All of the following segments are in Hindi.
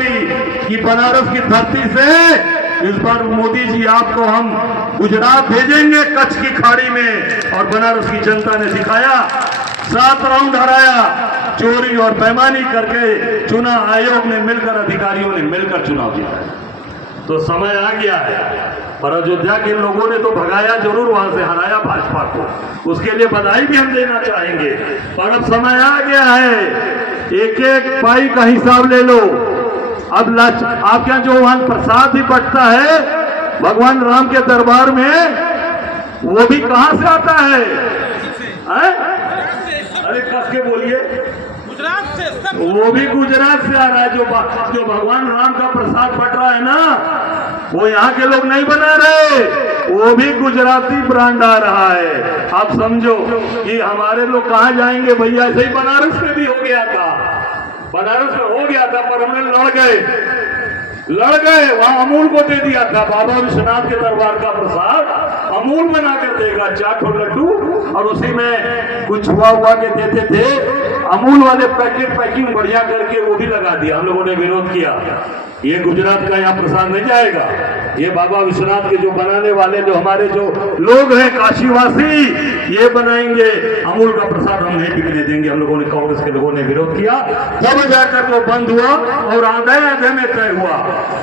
भी कि बनारस की धरती से इस बार मोदी जी आपको हम गुजरात भेजेंगे कच्छ की खाड़ी में। और बनारस की जनता ने दिखाया, 7 राउंड हराया, चोरी और बेईमानी करके चुनाव आयोग ने मिलकर, अधिकारियों ने मिलकर चुनाव जीता। तो समय आ गया है, पर अयोध्या के लोगों ने तो भगाया जरूर, वहां से हराया भाजपा को, उसके लिए बधाई भी हम देना चाहेंगे। पर अब समय आ गया है, एक एक पाई का हिसाब ले लो। अब आपके यहाँ जो वहां प्रसाद भी बंटता है भगवान राम के दरबार में, वो भी कहां से आता है? अरे कस के बोलिए। गुजरात से। वो भी गुजरात से आ रहा है। जो भगवान राम का प्रसाद बट रहा है ना, वो यहाँ के लोग नहीं बना रहे, वो भी गुजराती ब्रांड आ रहा है। आप समझो कि हमारे लोग कहाँ जाएंगे भैया। ऐसे ही बनारस में भी हो गया था, बनारस में हो गया था, पर हमने लड़ गए। वहां अमूल को दे दिया था। बाबा विश्वनाथ के दरबार का प्रसाद अमूल बना कर देगा, 4 ठो लड्डू, और उसी में कुछ हुआ के देते थे। अमूल वाले पैकिंग बढ़िया करके वो भी लगा दिया। हम लोगों ने विरोध किया, ये गुजरात का यहाँ प्रसाद नहीं जाएगा। ये बाबा विश्वनाथ के जो बनाने वाले, जो हमारे जो लोग हैं काशीवासी, ये बनाएंगे। अमूल का प्रसाद हम नहीं बिकने देंगे। हम लोगों ने, कांग्रेस के लोगों ने विरोध किया, तब जाकर वो बंद हुआ और आधे में तय हुआ।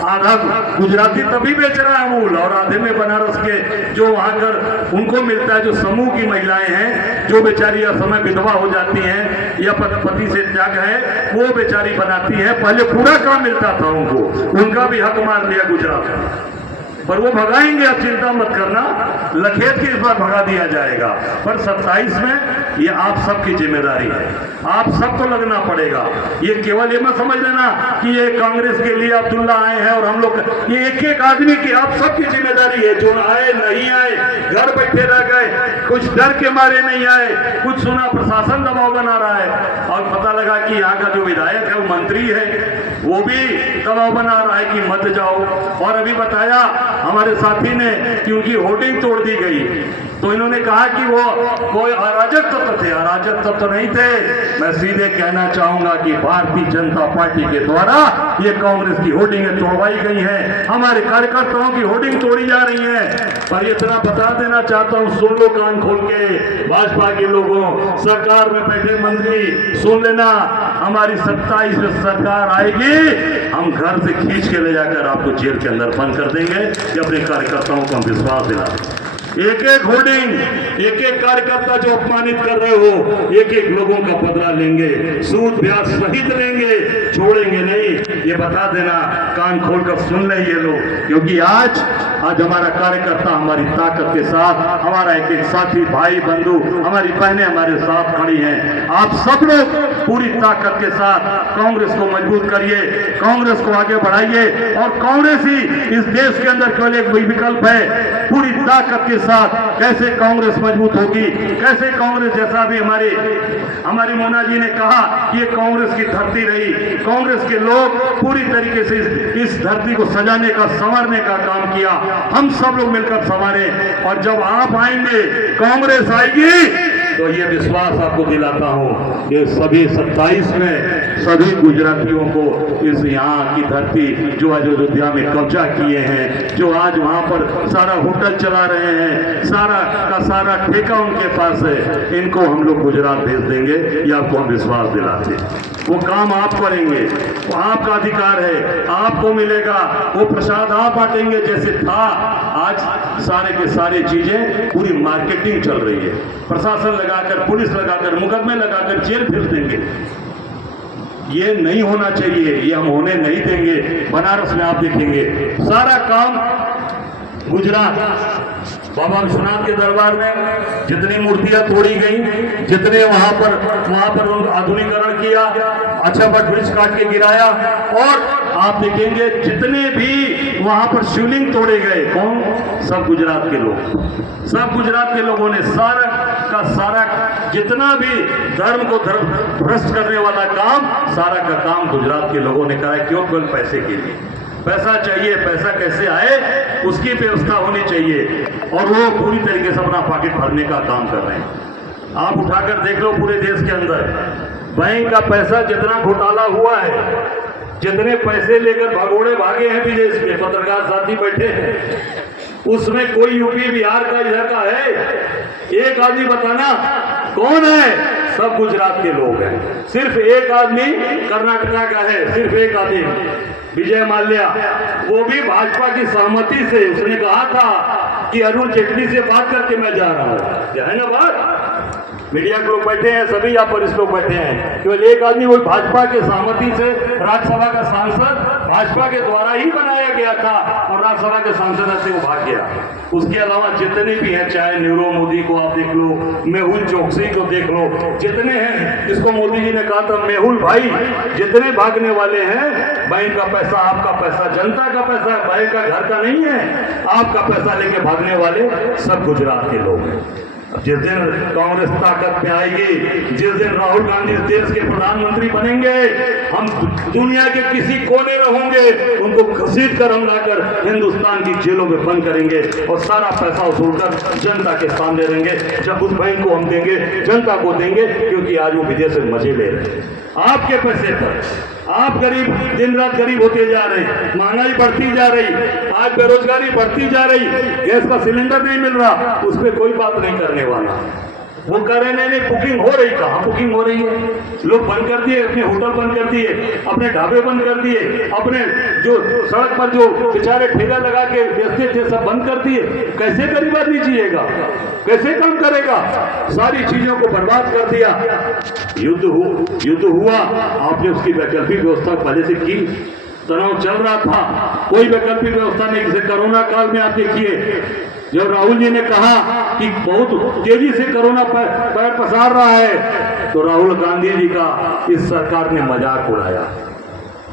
आधा गुजराती तभी बेच रहा है अमूल, और आधे में बनारस के जो वहां कर उनको मिलता है, जो समूह की महिलाएं हैं, जो बेचारी असमय विधवा हो जाती हैं या पति से त्याग है, वो बेचारी बनाती है। पहले पूरा काम मिलता था उनको, उनका भी हक मार दिया गुजरात में। पर वो भगाएंगे, अब चिंता मत करना, लखेत की इस बार भगा दिया जाएगा। पर 27 में ये आप सबकी जिम्मेदारी है, आप सबको लगना पड़ेगा। ये केवल ये मत समझ लेना कि ये कांग्रेस के लिए अब्दुल्ला आए हैं और हम लोग, ये एक एक आदमी की, आप सबकी जिम्मेदारी है। जो आए नहीं आए, घर बैठे रह गए, कुछ डर के मारे नहीं आए, कुछ सुना प्रशासन दबाव बना रहा है, और पता लगा कि यहाँ का जो विधायक है वो मंत्री है, वो भी दबाव बना रहा है कि मत जाओ। और अभी बताया हमारे साथी ने कि उनकी होर्डिंग तोड़ दी गई, तो इन्होंने कहा कि वो कोई अराजक तत्व थे। अराजक तत्व नहीं थे। मैं सीधे कहना चाहूंगा कि भारतीय जनता पार्टी के द्वारा ये कांग्रेस की होर्डिंगें तोड़वाई गई हैं, हमारे कार्यकर्ताओं की होर्डिंग तोड़ी जा रही है। पर इतना बता देना चाहता हूं, सुन लो कान खोल के, भाजपा के लोगों, सरकार में बैठे मंत्री, सुन लेना, हमारी 27 में सरकार आएगी, हम घर से खींच के ले जाकर आपको जेल के अंदर बंद कर देंगे। कि अपने कार्यकर्ताओं को हम विश्वास दिला दें। एक एक होर्डिंग, एक एक कार्यकर्ता जो अपमानित कर रहे हो, एक एक लोगों का बदला लेंगे, सूद ब्याज सहित लेंगे, छोड़ेंगे नहीं। ये बता देना, कान खोलकर सुन ले ये लोग, क्योंकि आज हमारा कार्यकर्ता हमारी ताकत के साथ, हमारा एक एक साथी, भाई बंधु, हमारी बहनें हमारे साथ खड़ी हैं। आप सब लोग पूरी ताकत के साथ कांग्रेस को मजबूत करिए, कांग्रेस को आगे बढ़ाइए, और कांग्रेस ही इस देश के अंदर केवल एक विकल्प है। पूरी ताकत के साथ कैसे कांग्रेस मजबूत होगी, कैसे कांग्रेस, जैसा भी हमारी मोना जी ने कहा कि ये कांग्रेस की धरती रही, कांग्रेस के लोग पूरी तरीके से इस धरती को सजाने का, संवारने का काम किया। हम सब लोग मिलकर संवारे, और जब आप आएंगे, कांग्रेस आएगी, तो ये विश्वास आपको दिलाता हूं कि सभी 27 में सभी गुजरातियों को इस यहाँ की धरती, जो आज अयोध्या में कब्जा किए हैं, जो आज वहां पर सारा होटल चला रहे हैं, सारा का सारा ठेका उनके पास है, इनको हम लोग गुजरात भेज देंगे। ये आपको हम विश्वास दिलाते हैं। वो काम आप करेंगे, वो आपका अधिकार है, आपको मिलेगा। वो प्रसाद आप बांटेंगे जैसे था। आज सारे के सारे चीजें पूरी मार्केटिंग चल रही है, प्रशासन लगाकर, पुलिस लगाकर, मुकदमे लगाकर जेल भेज देंगे। ये नहीं होना चाहिए, ये हम होने नहीं देंगे। बनारस में आप देखेंगे सारा काम गुजरात, बाबा विश्वनाथ के दरबार में जितनी मूर्तियां तोड़ी गई, जितने वहां पर आधुनिकीकरण किया, अच्छा बट वृक्ष काट के गिराया, और आप देखेंगे जितने भी वहां पर शिवलिंग तोड़े गए, कौन? सब गुजरात के लोग, सब गुजरात के लोगों ने सारा का सारा जितना भी धर्म को भ्रष्ट करने वाला काम, सारा का काम गुजरात के लोगों ने करा। क्यों? केवल पैसे के लिए। पैसा चाहिए, पैसा कैसे आए उसकी व्यवस्था होनी चाहिए, और वो पूरी तरीके से अपना पॉकेट भरने का काम कर रहे हैं। आप उठाकर देख लो पूरे देश के अंदर बैंक का पैसा जितना घोटाला हुआ है, जितने पैसे लेकर भगोड़े भागे हैं विदेश में, पत्रकार साथी बैठे हैं, उसमें कोई यूपी बिहार का इधर का है? एक आदमी बताना कौन है? सब गुजरात के लोग हैं। सिर्फ एक आदमी कर्नाटका का है, सिर्फ एक आदमी विजय माल्या, वो भी भाजपा की सहमति से। उसने कहा था कि अरुण जेटली से बात करके मैं जा रहा हूं, है ना बात? मीडिया के लोग बैठे हैं, सभी यहाँ पर इस लोग बैठे हैं, केवल एक आदमी वो भाजपा के सहमति से, राज्यसभा का सांसद भाजपा के द्वारा ही बनाया गया था और राज्यसभा के सांसद से वो भाग गया। उसके अलावा जितने भी हैं, चाहे नीरव मोदी को आप देख लो, मेहुल चोकसी को देख लो, जितने हैं, जिसको मोदी जी ने कहा था मेहुल भाई, जितने भागने वाले हैं, बैंक का पैसा, आपका पैसा, जनता का पैसा, बैंक का घर का नहीं है, आपका पैसा लेके भागने वाले सब गुजरात के लोग हैं। जिस दिन कांग्रेस ताकत में आएगी, जिस दिन राहुल गांधी इस देश के प्रधानमंत्री बनेंगे, हम दुनिया के किसी कोने में होंगे, उनको घसीट कर हम लाकर हिंदुस्तान की जेलों में बंद करेंगे और सारा पैसा वसूलकर जनता के सामने रहेंगे। जब उस बैंक को हम देंगे, जनता को देंगे, क्योंकि आज वो विदेश में मजे ले रहे हैं आपके पैसे पर। आप गरीब, दिन रात गरीब होते जा रहे, महंगाई बढ़ती जा रही, आज बेरोजगारी बढ़ती जा रही, गैस का सिलेंडर नहीं मिल रहा, उस पर कोई बात नहीं करने वाला। वो कह रहे नहीं बुकिंग हो रही, कहाँ बुकिंग हो रही है? लोग बंद कर दिए, अपने होटल बंद कर दिए, अपने ढाबे बंद कर दिए, अपने जो सड़क पर जो बेचारे ठेला लगा के बेचते थे सब बंद कर दिए। कैसे गरीब आदमी जिएगा? कैसे काम करेगा? सारी चीजों को बर्बाद कर दिया। युद्ध हुआ, आपने उसकी वैकल्पिक व्यवस्था पहले से की। तनाव चल रहा था, कोई वैकल्पिक व्यवस्था नहीं। जैसे कोरोना काल में आप देखिए, जब राहुल जी ने कहा कि बहुत तेजी से कोरोना पैर पसार रहा है, तो राहुल गांधी जी का इस सरकार ने मजाक उड़ाया,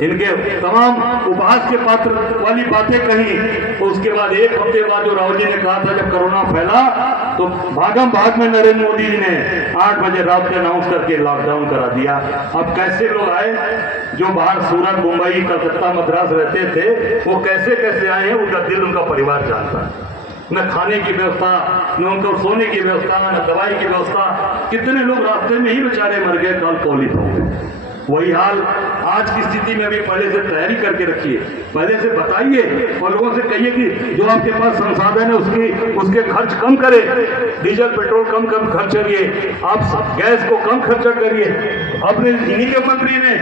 इनके तमाम उपहास के पात्र वाली बातें कही। उसके बाद एक हफ्ते बाद जो राहुल जी ने कहा था, जब कोरोना फैला तो भागम भाग में नरेंद्र मोदी जी ने 8 बजे रात को अनाउंस करके लॉकडाउन करा दिया। अब कैसे लोग आए जो बाहर सूरत, मुंबई, कलकत्ता, मद्रास रहते थे, वो कैसे कैसे आए हैं, उनका दिल, उनका परिवार जानता है। न खाने की व्यवस्था, न उनको सोने की व्यवस्था, न दवाई की व्यवस्था। कितने लोग रास्ते में ही बेचारे मर गए, काल कौलित हो गए। वही हाल आज की स्थिति में भी पहले से तैयारी करके रखिए, पहले से बताइए और लोगों से कहिए कि जो आपके पास संसाधन है उसके खर्च कम करें। डीजल पेट्रोल कम खर्च करिए, आप गैस को कम खर्चा करिए। अपने इन्हीं के मंत्री ने,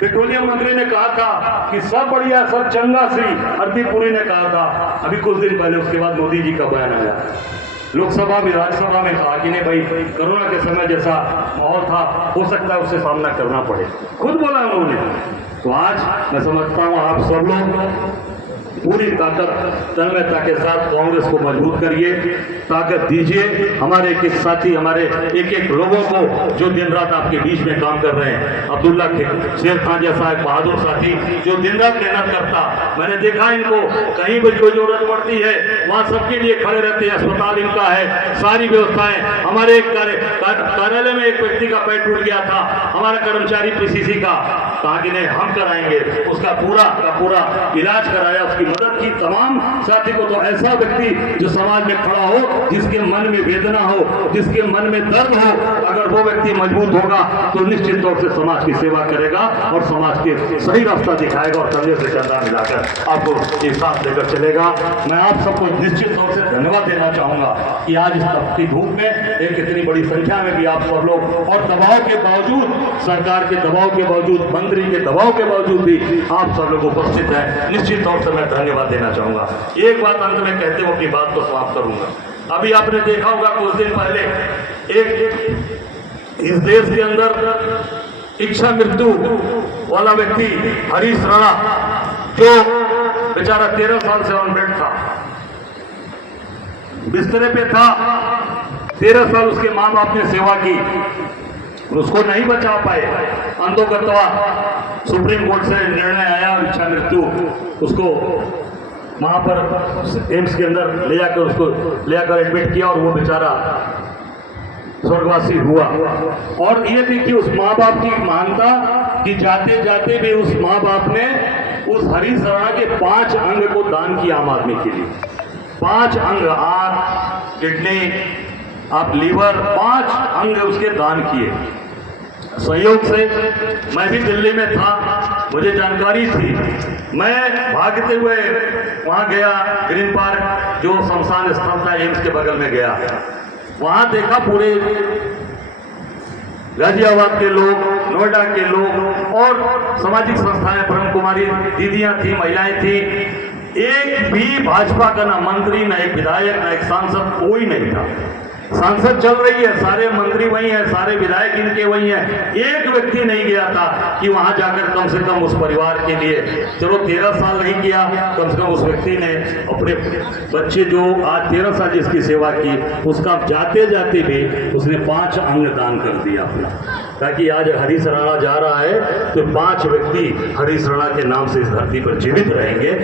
पेट्रोलियम मंत्री ने कहा था कि सब बढ़िया, सब चंगा। श्री हरदीप पुरी ने कहा था अभी कुछ दिन पहले। उसके बाद मोदी जी का बयान आया, लोकसभा भी राज्यसभा में कहा कि नहीं भाई, कोरोना के समय जैसा माहौल था, हो सकता है उससे सामना करना पड़े, खुद बोला उन्होंने। तो आज मैं समझता हूँ आप सब लोग पूरी ताकत, तन्मयता के साथ कांग्रेस को मजबूत करिए, ताकत दीजिए। हमारे एक साथी, हमारे एक लोगों को जो दिन रात आपके बीच में काम कर रहे हैं, अब्दुल्ला शेर खान जैसा एक बहादुर साथी जो दिन रात मेहनत करता, मैंने देखा इनको कहीं भी जो जरूरत पड़ती है वहाँ सबके लिए खड़े रहते हैं। अस्पताल इनका है, सारी व्यवस्थाएं। हमारे एक कार्यालय में एक व्यक्ति का पैर टूट गया था, हमारा कर्मचारी पीसीसी का, कहा कि नहीं हम कराएंगे, उसका पूरा इलाज कराया, उसकी मदद की तमाम साथी को। तो ऐसा व्यक्ति जो समाज में खड़ा हो, जिसके मन में वेदना हो, जिसके मन में दर्द हो, अगर वो व्यक्ति मजबूत होगा तो निश्चित तौर से समाज की सेवा करेगा और समाज के सही रास्ता दिखाएगा और कंधे से कंधा मिलाकर आपको एक साथ लेकर चलेगा। मैं आप सबको निश्चित तौर से धन्यवाद देना चाहूंगा कि आज इस तपती धूप में एक इतनी बड़ी संख्या में भी आप सब लोग, और दबाव के बावजूद, सरकार के दबाव के बावजूद, मंत्री के दबाव के बावजूद भी आप सब लोग उपस्थित हैं। निश्चित तौर से मैं धन्यवाद देना चाहूंगा। एक बात अंत में कहते हुए अपनी बात को समाप्त करूंगा। अभी आपने देखा होगा कुछ दिन पहले एक इस देश के अंदर इच्छा मृत्यु वाला व्यक्ति हरीश राणा, जो बेचारा 13 साल से ऑन बेड था, बिस्तरे पे था, 13 साल उसके मां बाप ने सेवा की, उसको नहीं बचा पाए। अंतोगत्वा सुप्रीम कोर्ट से निर्णय आया और इच्छा मृत्यु उसको वहां पर एम्स के अंदर ले जाकर एडमिट किया और वो बेचारा स्वर्गवासी हुआ। और ये थी कि उस माँ बाप की मानता कि जाते जाते भी उस माँ बाप ने उस हरीश राणा के 5 अंग को दान किया आम आदमी के लिए। 5 अंग, आंख, किडनी, आप लीवर, 5 अंग उसके दान किए। संयोग से मैं भी दिल्ली में था, मुझे जानकारी थी। मैं भागते हुए वहाँ गया, ग्रीन पार्क जो शमशान स्थल था एम्स के बगल में गया। वहाँ देखा पूरे गाजियाबाद के लोग, नोएडा के लोग और सामाजिक संस्थाएं, ब्रह्म कुमारी दीदियां थी, महिलाएं थी। एक भी भाजपा का ना मंत्री, ना एक विधायक, ना एक सांसद, कोई नहीं था। सांसद चल रही है, सारे मंत्री वही हैं, सारे विधायक इनके वही हैं। एक व्यक्ति नहीं गया था कि वहां जाकर कम से कम उस परिवार के लिए, चलो 13 साल नहीं किया, कम से कम उस व्यक्ति ने अपने बच्चे जो आज 13 साल जिसकी सेवा की, उसका जाते जाते भी उसने 5 अंग दान कर दिया अपना, ताकि आज हरीश राणा जा रहा है तो 5 व्यक्ति हरीश राणा के नाम से इस धरती पर जीवित रहेंगे।